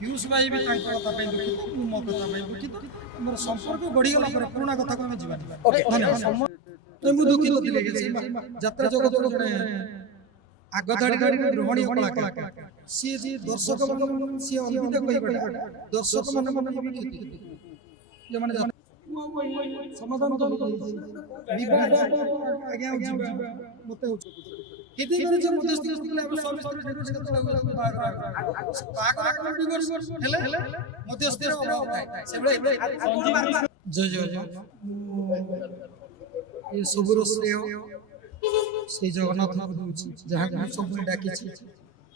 पीयूष भाई भी कथा दुखित मो कथा दुखित मोर संपर्क बढ़ीगला पुराणा कथा को जीवन मुझे दुखित यात्रा जगत जड़े आगधाड़ी गृहणी कलाकार सी दर्शक सी अलविदा कह दर्शक मान समाधान तो आज्ञा मत जय जय ये सबुर श्रेय से जगन्नाथ जहाँ सब डाकी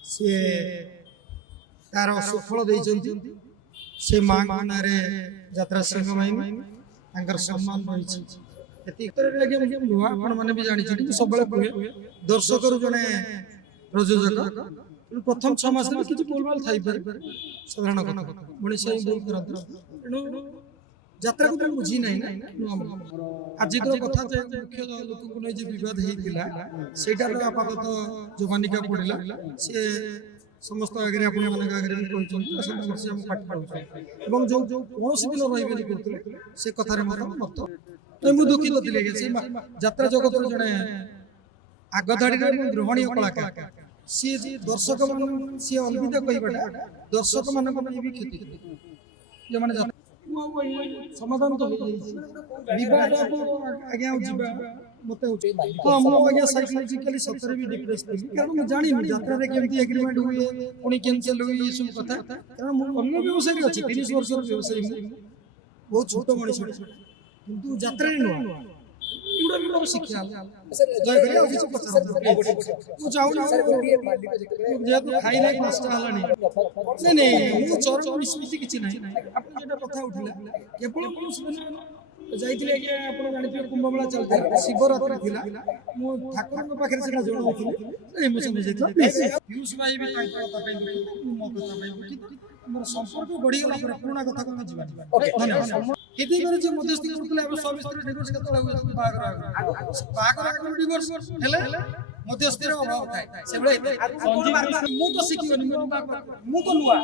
सी तार सुफल से माँ नारे यात्रा सिंह भाई सम्मान रही मैंने भी जानी सब दर्शक जड़े प्रयोजक प्रथम 6 मास किसी भूलभाल थी साधारण कथा मनीष भूल कर यात्रा को बुझी ना आज कथा मुख्य लोक बद होता आपातत जो मानिका पड़ा सी समस्त आगे आगे पाठ पढ़ू जो कौन दिन रही से कथार मत मुझे दुखित यात्रा जगत जड़े आगधाड़ी गृहणी कलाकार सी दर्शक सी अलविदा कह दर्शक मान क्षति जो समाधान तो आज्ञा मत हाँ मुझे साइकोलॉजिकली सतरे भी डिप्रेस थी कारण मुझे जानी यात्रा केमती एग्रीमेंट हुए पुणी कैंसल हुए ये सब कथा कारण अन्य व्यवसाय अच्छी 30 वर्ष व्यवसाय बहुत छोट मनीष किंतु यात्रा नुआ भी मोर शिक्षा जेहेतु खाई ना पाँचटा है नहीं चरम निष्पत्ति किसी ना कथा उठला केवल जाइए जानते कुंभमेला चलता शिवरात्रि थिला मो ठाकुर पाखे से जणाई इमोशन पीयूष भाई भी मो कथा दुखित मोर संपर्क बढ़ीगला पुराणा कथा को जीवन धन्यवाद मध्यस्थी कर सविस्तर डिवोर्स डिवोर्स मध्यस्थी अभाव थाए तो शिखी मु तो नुआ